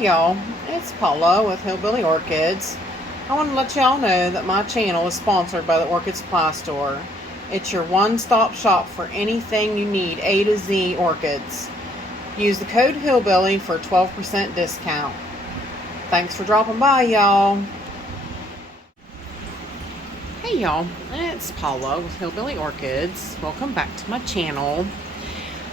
Y'all, it's Paula with Hillbilly Orchids. I want to let y'all know that my channel is sponsored by the Orchid Supply store. It's your one-stop shop for anything you need A to Z orchids. Use the code Hillbilly for a 12% discount. Thanks for dropping by, y'all. Hey y'all, it's Paula with Hillbilly Orchids. Welcome back to my channel.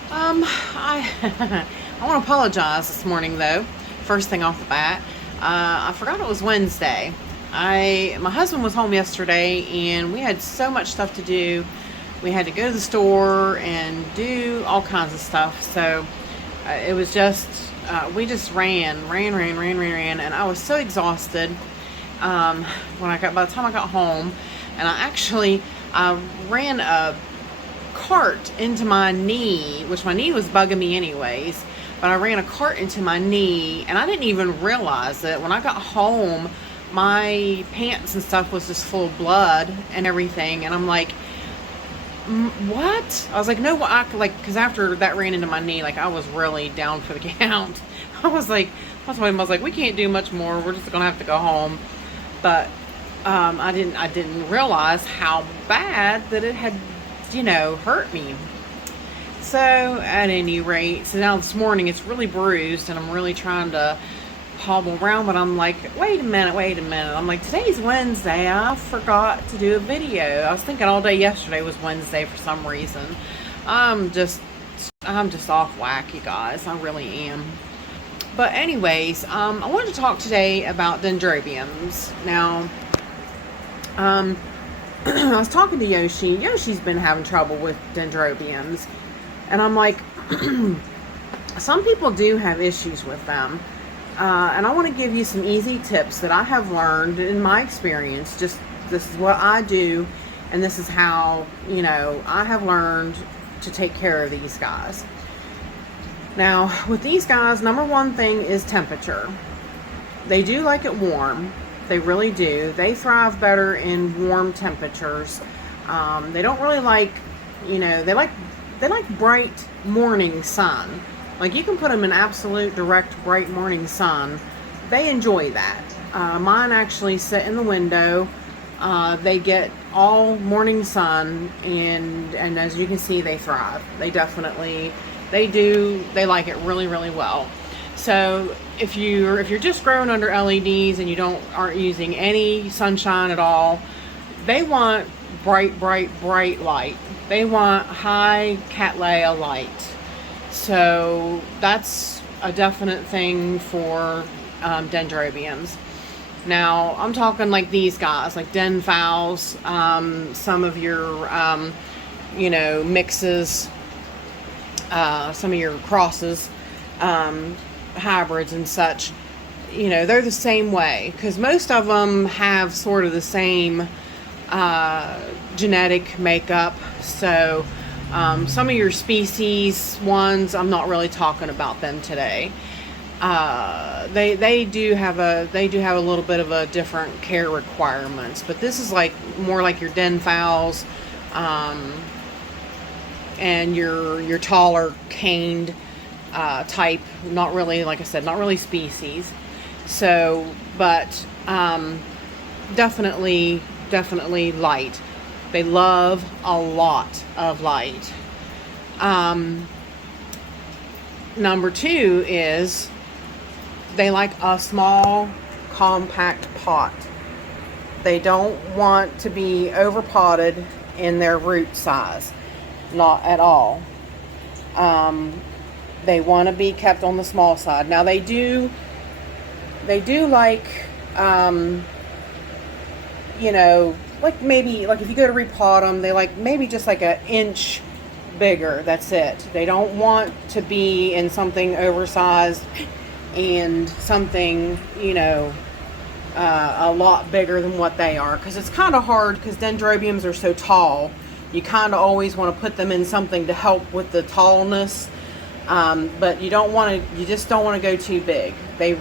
I want to apologize this morning though. First thing off the bat, I forgot it was Wednesday. My husband was home yesterday and we had so much stuff to do. We had to go to the store and do all kinds of stuff. So it was just, we just ran, and I was so exhausted by the time I got home. And I ran a cart into my knee, which my knee was bugging me anyways. But I ran a cart into my knee and I didn't even realize it. When I got home, my pants and stuff was just full of blood and everything. And I'm like, what? I was like, no, because after that ran into my knee, like I was really down for the count. I was like, we can't do much more. We're just gonna have to go home. But I didn't realize how bad that it had, hurt me. So at any rate, so now this morning it's really bruised and I'm really trying to hobble around, but I'm like, wait a minute. I'm like, today's Wednesday. I forgot to do a video. I was thinking all day yesterday was Wednesday for some reason. I'm just off whack, you guys. I really am. But anyways, I wanted to talk today about dendrobiums. Now, I was talking to Yoshi. Yoshi's been having trouble with dendrobiums. And I'm like, some people do have issues with them. And I want to give you some easy tips that I have learned in my experience. Just this is what I do. And this is how, I have learned to take care of these guys. Now, with these guys, number one thing is temperature. They do like it warm. They really do. They thrive better in warm temperatures. They don't really like, they like bright morning sun. Like you can put them in absolute direct bright morning sun. They enjoy that. Mine actually sit in the window. They get all morning sun and as you can see, they thrive. They like it really, really well. So if you're just growing under LEDs and you aren't using any sunshine at all, they want bright light. They want high Cattleya light. So that's a definite thing for dendrobiums. Now I'm talking like these guys, like den phals, some of your mixes, some of your crosses, hybrids and such. They're the same way because most of them have sort of the same genetic makeup. So some of your species ones, I'm not really talking about them today. They do have a little bit of a different care requirements, but this is like more like your den phals, and your taller caned type. Not really, like I said, not really species. So, but definitely light. They love a lot of light. Number two is they like a small, compact pot. They don't want to be overpotted in their root size. Not at all. They want to be kept on the small side. Now they do like, like maybe, like if you go to repot them, they like maybe just like an inch bigger. That's it. They don't want to be in something oversized and something, you know, a lot bigger than what they are, because it's kind of hard, because dendrobiums are so tall. You kind of always want to put them in something to help with the tallness, but you don't want to, you just don't want to go too big. They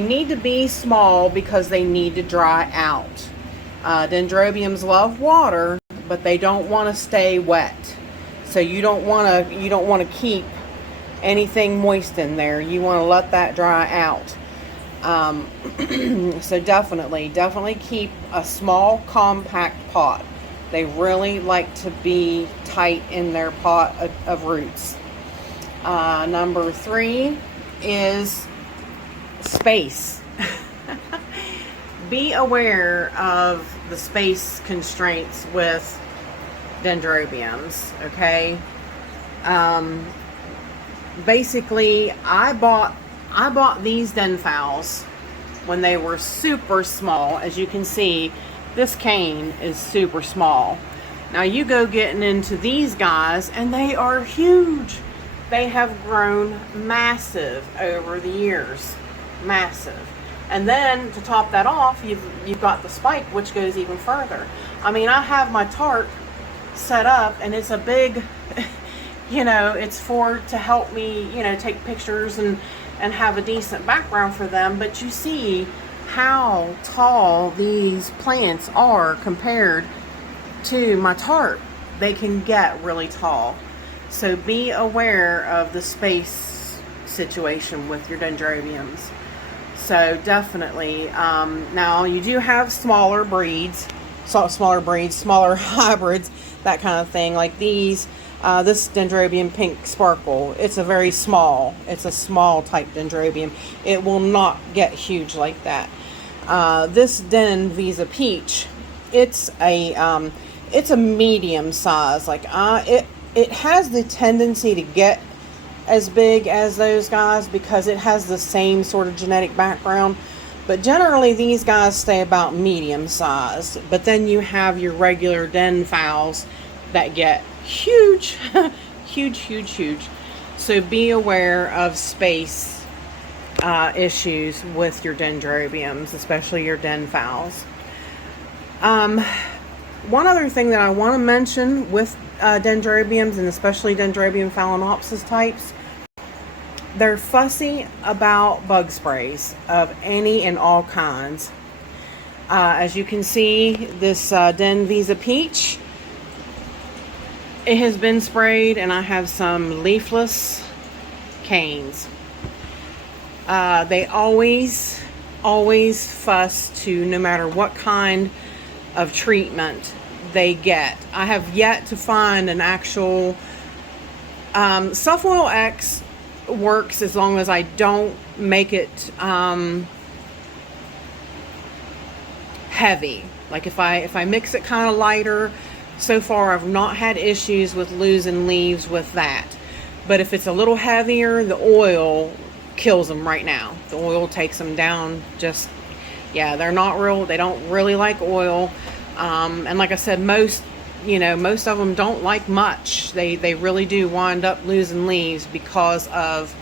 need to be small because they need to dry out. Dendrobiums love water, but they don't want to stay wet. So you don't want to keep anything moist in there. You want to let that dry out. So definitely keep a small, compact pot. They really like to be tight in their pot of roots. Number 3 is space. Be aware of the space constraints with dendrobiums, okay? Basically, I bought these denphals when they were super small. As you can see, this cane is super small. Now you go getting into these guys and they are huge. They have grown massive over the years. Massive. And then to top that off, you've got the spike, which goes even further. I mean, I have my tarp set up and it's a big, you know, it's to help me, you know, take pictures and have a decent background for them. But you see how tall these plants are compared to my tarp. They can get really tall. So be aware of the space situation with your dendrobiums. So definitely, now you do have smaller breeds, smaller hybrids, that kind of thing. Like these, this Dendrobium Pink Sparkle, it's a small type dendrobium. It will not get huge like that. This Den Visa Peach, it's a medium size. Like it has the tendency to get as big as those guys because it has the same sort of genetic background, but generally these guys stay about medium size. But then you have your regular denphals that get huge. huge. So be aware of space issues with your dendrobiums, especially your denphals. One other thing that I want to mention with dendrobiums, and especially Dendrobium Phaleanopsis types, they're fussy about bug sprays of any and all kinds. As you can see, this Den Visa Peach, it has been sprayed, and I have some leafless canes. They always fuss to, no matter what kind of treatment they get. I have yet to find an actual Sulfonyl X works as long as I don't make it heavy. Like if I mix it kind of lighter, so far I've not had issues with losing leaves with that. But if it's a little heavier, the oil kills them right now. The oil takes them down. Just, yeah, they don't really like oil. And like I said, most of them don't like much. They really do wind up losing leaves because of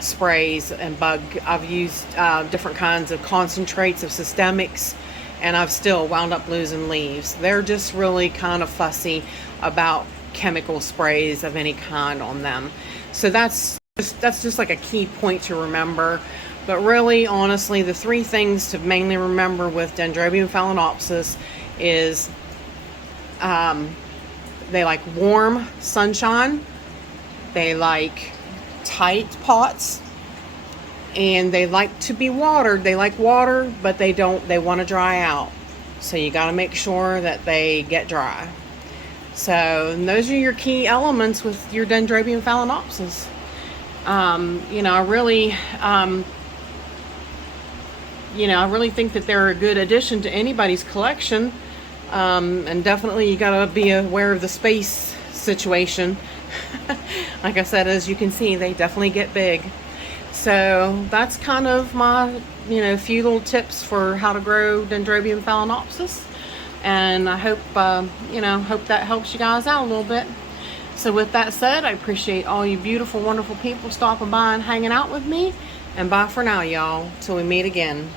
sprays and bug. I've used different kinds of concentrates of systemics, and I've still wound up losing leaves. They're just really kind of fussy about chemical sprays of any kind on them. So that's just like a key point to remember. But really, honestly, the 3 things to mainly remember with Dendrobium Phaleanopsis is they like warm sunshine, they like tight pots, and they like to be watered. They like water, but they want to dry out. So you got to make sure that they get dry. So those are your key elements with your Dendrobium Phaleanopsis. I really think that they're a good addition to anybody's collection. And definitely you gotta be aware of the space situation. Like I said, as you can see, they definitely get big. So that's kind of my, few little tips for how to grow Dendrobium Phaleanopsis. And I hope, hope that helps you guys out a little bit. So with that said, I appreciate all you beautiful, wonderful people stopping by and hanging out with me. And bye for now, y'all. Till we meet again.